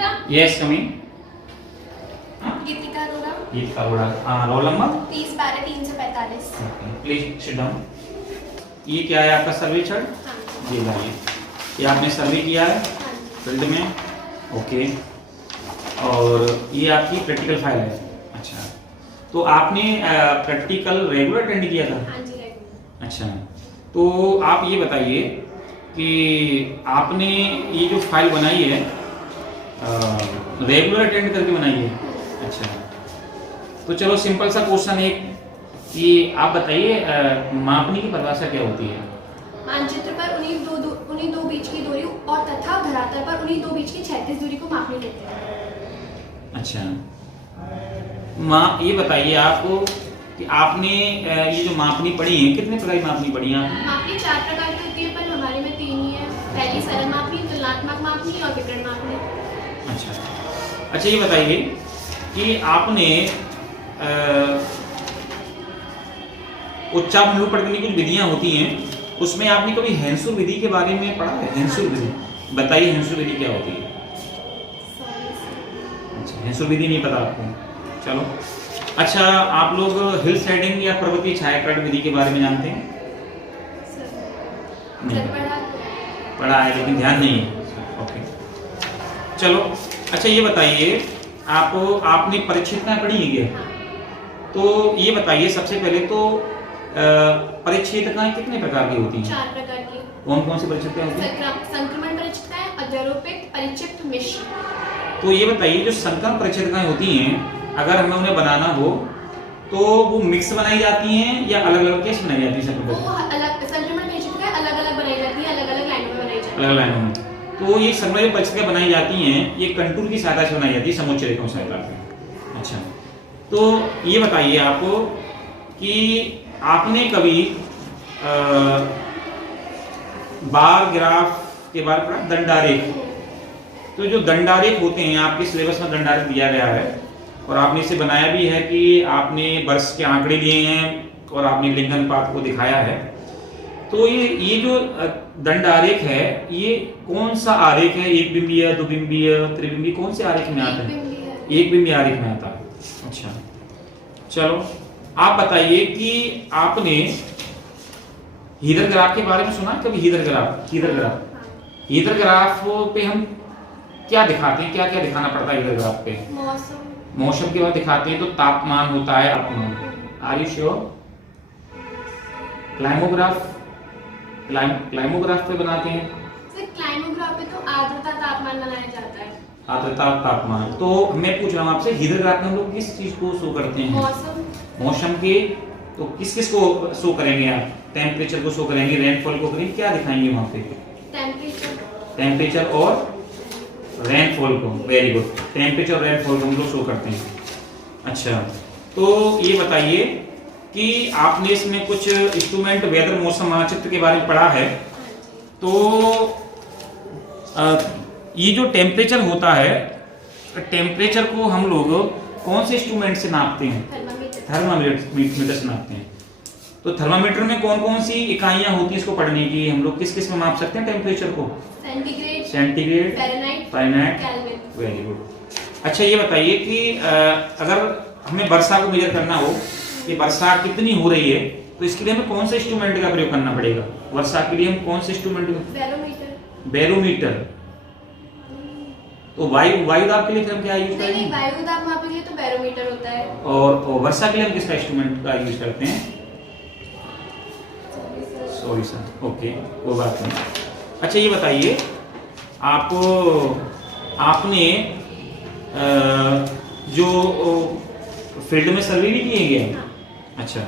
Yes, come in. Geetika Arora. Geetika Arora. Roll number 30 12 345। Please sit down. ये क्या है आपका सर्वे चार्ट? हाँ जी लाइए। ये आपने सर्वे किया है हाँ फील्ड में, ओके। और ये आपकी प्रैक्टिकल फाइल है। अच्छा, तो आपने प्रैक्टिकल रेगुलर अटेंड किया था? हाँ जी रेगुलर। अच्छा, तो आप ये बताइए कि आपने ये जो फाइल बनाई है रेगुलर अटेंड करके बनाई है? अच्छा, तो चलो सिंपल सा क्वेश्चन एक कि आप बताइए मापनी की परिभाषा क्या होती है? मानचित्र पर उन्हीं दो बीच की दूरी और तथा धरातल पर उन्हीं दो बीच की क्षैतिज दूरी को मापनी कहते हैं। अच्छा, ये बताइए आपको कि आपने ये जो मापनी पढ़ी है, कितने प्रकार की मापनी पढ़ी है आपने? मापनी 4 प्रकार की होती है, पर हमारे में 3 ही है। पहली सरल मापनी, तुलनात्मक मापनी और विकर्ण मापनी। अच्छा, ये बताइए कि आपने उच्चाप निरूपण करने की कुछ विधियां होती हैं, उसमें आपने कभी हेंसुर विधि के बारे में पढ़ा है? हेंसुर विधि बताइए, हेंसुर विधि क्या होती है? अच्छा, हेंसुर विधि नहीं पता आपको? चलो, अच्छा, आप लोग हिल शेडिंग या पर्वतीय छायाकरण विधि के बारे में जानते हैं? नहीं पढ़ा है लेकिन ध्यान नहीं है। ओके, चलो, अच्छा ये बताइए आपने परिच्छेदिकाएं पढ़ी है क्या? तो ये बताइए सबसे पहले तो परिच्छेदिकाएं कितने प्रकार की होती हैं? 4 प्रकार की। कौन कौन सी परिच्छेदिकाएं होती हैं? संक्रमण परिच्छेदिकाएं, अध्यारोपित, परिक्षिप्त, मिश्र। तो ये बताइए जो संक्रमण परिच्छेदिकाएं होती हैं, अगर हमें उन्हें बनाना हो तो वो मिक्स बनाई जाती हैं या अलग अलग कैसे बनाई जाती है? वो अलग संक्रमण परिच्छेदिकाएं अलग अलग बनाई जाती है, अलग अलग लाइनों में बनाई जाती है। अलग लाइनों में। तो ये संक्रमण परिच्छेदिकाएं बनाई जाती हैं, ये कंटूर की सहायता से बनाई जाती है, समोच्च रेखाओं की सहायता से। अच्छा, तो ये बताइए आपको कि आपने कभी बार ग्राफ के बारे में पढ़ा? दंडारेख। तो जो दंडारेख होते हैं, आपके सिलेबस में दंडारेख दिया गया है और आपने इसे बनाया भी है कि आपने वर्ष के आंकड़े लिए हैं और आपने लिंग अनुपात को दिखाया है। तो ये जो दंडारेख है, ये कौन सा आरेख है? एक बिंबीय, दो बिंबीय, त्रिबिंबीय, कौन से आरेख में आता है? एक बिंबीय आरेख में आता है। अच्छा, चलो, आप बताइए कि आपने हीदर ग्राफ के बारे में सुना है कभी? हीदर ग्राफ पे हम क्या दिखाते हैं, क्या क्या दिखाना पड़ता है हीदर ग्राफ पे? मौसम के बाद दिखाते हैं तो तापमान होता है, आर यू श्योर? क्लाइमोग्राफ पे बनाते हैं। क्लाइमोग्राफ पे तो आर्द्रता तापमान बनाया जाता है। आर्द्रता तापमान। तो मैं पूछ रहा हूँ आपसे, हीदर ग्राफ में हम लोग किस चीज को शो करते हैं? मौसम के। तो किस किस को शो करेंगे आप? टेम्परेचर को शो करेंगे, रेनफॉल को करेंगे, क्या दिखाएंगे वहां पे? टेम्परेचर और रेनफॉल को। वेरी गुड, टेम्परेचर और रेनफॉल को हम लोग शो करते हैं। अच्छा, तो ये बताइए कि आपने इसमें कुछ इंस्ट्रूमेंट वेदर मौसम मानचित्र के बारे में पढ़ा है। तो ये जो टेम्परेचर होता है, टेम्परेचर को हम लोग कौन से इंस्ट्रूमेंट से नापते हैं? थर्मामीटर से नापते हैं। तो थर्मामीटर में कौन कौन सी इकाइयां होती हैं इसको पढ़ने की? हम लोग किस किस में माप सकते हैं टेम्परेचर को? Centigrade, Fahrenheit, kelvin. Very good. अच्छा, ये बताइए कि अगर हमें वर्षा को मेजर करना हो कि वर्षा कितनी हो रही है, तो इसके लिए हमें कौन से इंस्ट्रूमेंट का प्रयोग करना पड़ेगा? वर्षा के लिए हम कौन से इंस्ट्रूमेंट? बैरोमीटर। तो वायु दाब के लिए फिर हम क्या यूज करेंगे? वायु दाब मापने के लिए तो बैरोमीटर होता है। और वर्षा के लिए हम किसका इंस्ट्रूमेंट का यूज करते हैं? सॉरी सर, ओके, वो बात नहीं। अच्छा, ये बताइए आपने जो फील्ड में सर्वे भी किए गए? अच्छा,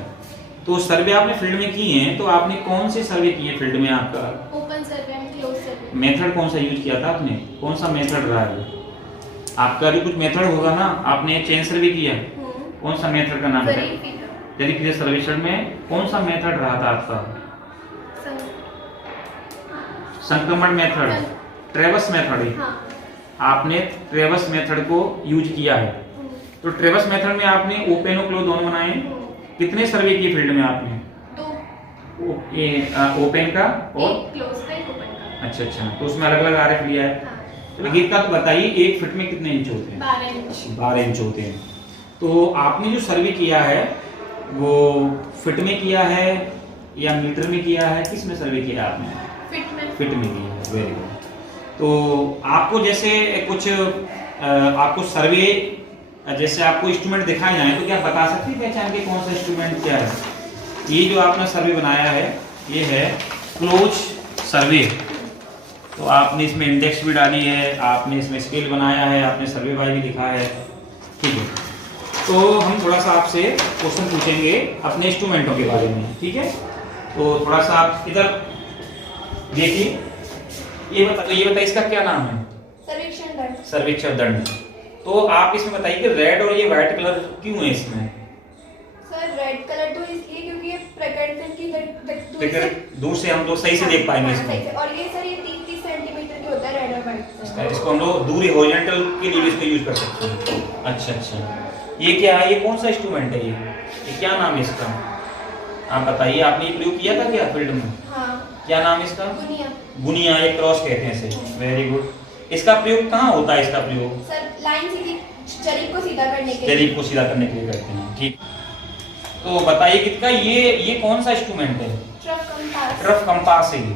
तो सर्वे आपने फील्ड में किए हैं, तो आपने कौन से सर्वे किए फील्ड में? आपका ओपन सर्वे, क्लोज सर्वे। मेथड कौन सा यूज किया था आपने? कौन सा मेथड रहा है? आपका भी कुछ मेथड होगा ना, आपने चेन सर्वे किया, कौन सा मेथड का नाम है? जरीफीडर सर्वेक्षण में कौन सा मेथड रहा था आपका? संक्रमण मेथड, ट्रेवस मेथड। आपने ट्रेवस मेथड को यूज किया है। तो ट्रेवस मेथड में आपने ओपन और क्लोज दोनों बनाए। कितने सर्वे किए फील्ड में आपने? 2। ओपन का और क्लोज का, ओपन का। अच्छा, तो उसमें अलग अलग आरेख लिया है। तो गीत का तो बताइए, एक फिट में कितने इंच होते हैं? 12 इंच। 12 इंच होते हैं। तो आपने जो सर्वे किया है वो फिट में किया है या मीटर में किया है, किस में सर्वे किया आपने? फिट में। फिट में किया है, वेरी गुड। तो आपको जैसे कुछ आपको सर्वे जैसे आपको इंस्ट्रूमेंट दिखाए जाए तो क्या आप बता सकते हैं पहचान के कौन सा इंस्ट्रूमेंट क्या है? ये जो आपने सर्वे बनाया है ये है क्लोज सर्वे। तो आपने इसमें इंडेक्स भी डाली है, आपने इसमें स्केल बनाया है, आपने सर्वे बाय भी लिखा है, ठीक है। तो हम थोड़ा सा आपसे क्वेश्चन पूछेंगे अपने इंस्ट्रूमेंटों के बारे में, ठीक है। तो थोड़ा सा आप इधर देखिए, ये बताइए इसका क्या नाम है? सर्वेक्षण दंड। सर्वेक्षण दंड। तो आप इसमें बताइए कि रेड और ये व्हाइट कलर क्यों है इसमें? सर रेड कलर तो इसलिए क्योंकि ये प्रकटन की दूर से हम तो सही से देख पाएंगे इसमें। और ये सर ये 30 सेंटीमीटर की होता है रेड और व्हाइट। इसको हम लोग दूरी हॉरिजॉन्टल के लिए भी इसको यूज कर सकते हैं। अच्छा, ये क्या है? ये कौन सा इंस्ट्रूमेंट है? ये क्या नाम है इसका? आप बताइए, आपने ये प्रयोग किया था क्या फील्ड में? हाँ। क्या नाम है इसका? गुनिया। गुनिया, ये क्रॉस कहते हैं इसे। Very good. इसका प्रयोग कहाँ होता है? इसका प्रयोग सर लाइन सीधी जरीब को सीधा करने के लिए। जरीब को सीधा करने के लिए करते हैं, ठीक। तो बताइए कितना ये कौन सा इंस्ट्रूमेंट है? ट्रफ कंपास है ये।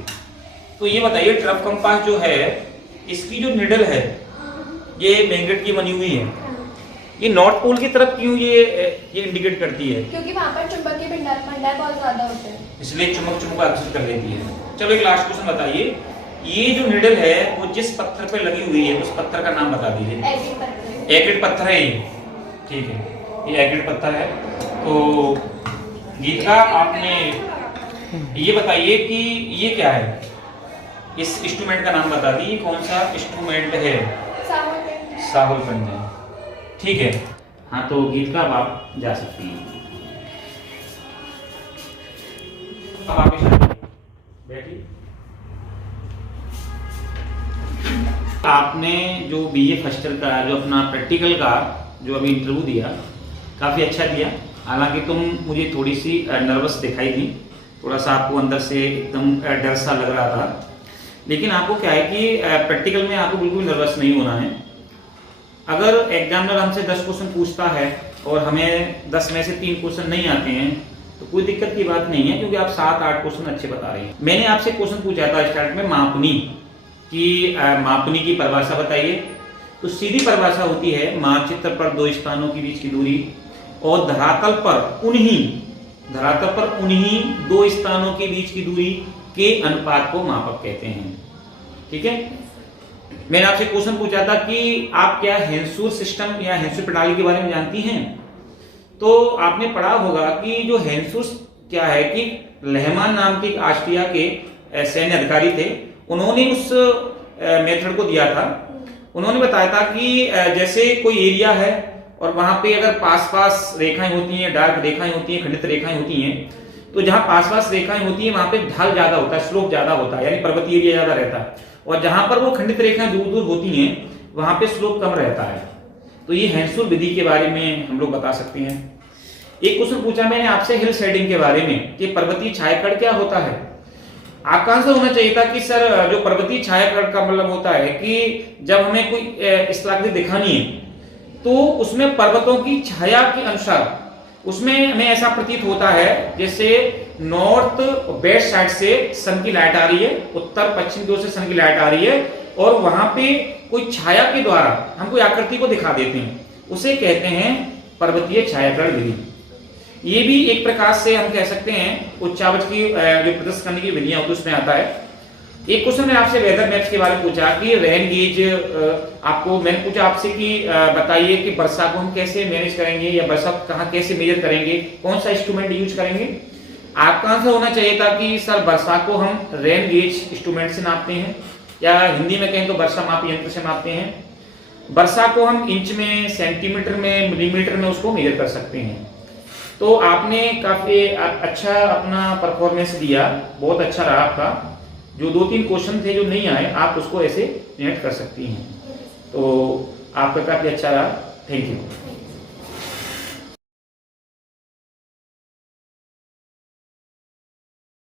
तो ये बताइए ट्रफ कंपास जो है इसकी जो निडल है ये मैग्नेट की बनी हुई है, ये नॉर्थ पोल की तरफ क्यों ये इंडिकेट करती है? क्योंकि वहाँ पर चुंबकीय भंडार बहुत ज्यादा होते हैं, इसलिए चुंबक आकर्षित कर लेती है। चलो एक लास्ट क्वेश्चन बताइए, ये जो निडल है वो जिस पत्थर पे लगी हुई है उस पत्थर का नाम बता दीजिए। एग्रिड पत्थर। एग्रिड पत्थर है ये, ठीक है, ये एग्रिड पत्थर है। तो गीत का आपने ये बताइए कि ये क्या है? इस इंस्ट्रूमेंट का नाम बता दीजिए, कौन सा इंस्ट्रूमेंट है? साहुल पिंड है, ठीक है। हाँ, तो गीत का अब आप जा सकती हैं। अब आप बैठिए। आपने जो बीए फर्स्ट ईयर का जो अपना प्रैक्टिकल का जो अभी इंटरव्यू दिया काफ़ी अच्छा दिया। हालांकि तुम मुझे थोड़ी सी नर्वस दिखाई दी, थोड़ा सा आपको अंदर से एकदम डर सा लग रहा था, लेकिन आपको क्या है कि प्रैक्टिकल में आपको बिल्कुल नर्वस नहीं होना है। अगर एग्जामिनर हमसे 10 क्वेश्चन पूछता है और हमें 10 में से 3 क्वेश्चन नहीं आते हैं तो कोई दिक्कत की बात नहीं है, क्योंकि आप 7-8 क्वेश्चन अच्छे बता रहे हैं। मैंने आपसे क्वेश्चन पूछा था स्टार्ट में मापनी की परिभाषा बताइए। तो सीधी परिभाषा होती है मानचित्र पर 2 स्थानों के बीच की दूरी और धरातल पर उन्हीं 2 स्थानों के बीच की दूरी के अनुपात को मापक कहते हैं, ठीक है। मैंने आपसे क्वेश्चन पूछा था कि आप क्या हेंसुर सिस्टम या हेंसुर प्रणाली के बारे में जानती हैं? तो आपने पढ़ा होगा कि जो हेंसुर क्या है कि लहमान नाम के ऑस्ट्रिया के सैन्य अधिकारी थे, उन्होंने उस मेथड को दिया था। उन्होंने बताया था कि जैसे कोई एरिया है और वहां पे अगर पास रेखाएं होती हैं, डार्क रेखाएं होती हैं, खंडित रेखाएं होती हैं, तो जहां पास रेखाएं होती हैं वहां पे ढाल ज्यादा होता है, स्लोप ज्यादा होता है, यानी पर्वतीय एरिया ज्यादा रहता है। और जहां पर वो खंडित रेखाएं दूर होती हैं वहां पे स्लोप कम रहता है। तो ये हेंसुर विधि के बारे में हम लोग बता सकते हैं। एक क्वेश्चन पूछा मैंने आपसे हिल शेडिंग के बारे में कि पर्वतीय छायाकण क्या होता है। आपका आंसर होना चाहिए था कि सर जो पर्वतीय छायाकण का मतलब होता है कि जब हमें कोई स्थलाकृति दिखानी है तो उसमें पर्वतों की छाया के अनुसार उसमें हमें ऐसा प्रतीत होता है जैसे नॉर्थ वेस्ट साइड से सन की लाइट आ रही है, उत्तर पश्चिम की ओर से सन की लाइट आ रही है और वहां पे कोई छाया के द्वारा हम कोई आकृति को दिखा देते हैं, उसे कहते हैं पर्वतीय छायाकरण विधि। ये भी एक प्रकार से हम कह सकते हैं उच्चावच की जो प्रदर्शित करने की विधियां होती है उसमें आता है। एक क्वेश्चन मैंने आपसे वेदर मैप्स के बारे में पूछा कि रेन गेज आपको मैंने पूछा आपसे कि बताइए कि वर्षा को हम कैसे मैनेज करेंगे या वर्षा कहाँ कैसे मेजर करेंगे, कौन सा इंस्ट्रूमेंट यूज करेंगे। आपका आंसर होना चाहिए था कि सर वर्षा को हम रेन गेज इंस्ट्रूमेंट से नापते हैं, या हिंदी में कहें तो वर्षा माप यंत्र से नापते हैं। वर्षा को हम इंच में, सेंटीमीटर में, मिलीमीटर में उसको मेजर कर सकते हैं। तो आपने काफी अच्छा अपना परफॉर्मेंस दिया, बहुत अच्छा रहा आपका। जो 2-3 क्वेश्चन थे जो नहीं आए आप उसको ऐसे नेट कर सकती हैं। तो आपका काफी अच्छा रहा, थैंक यू।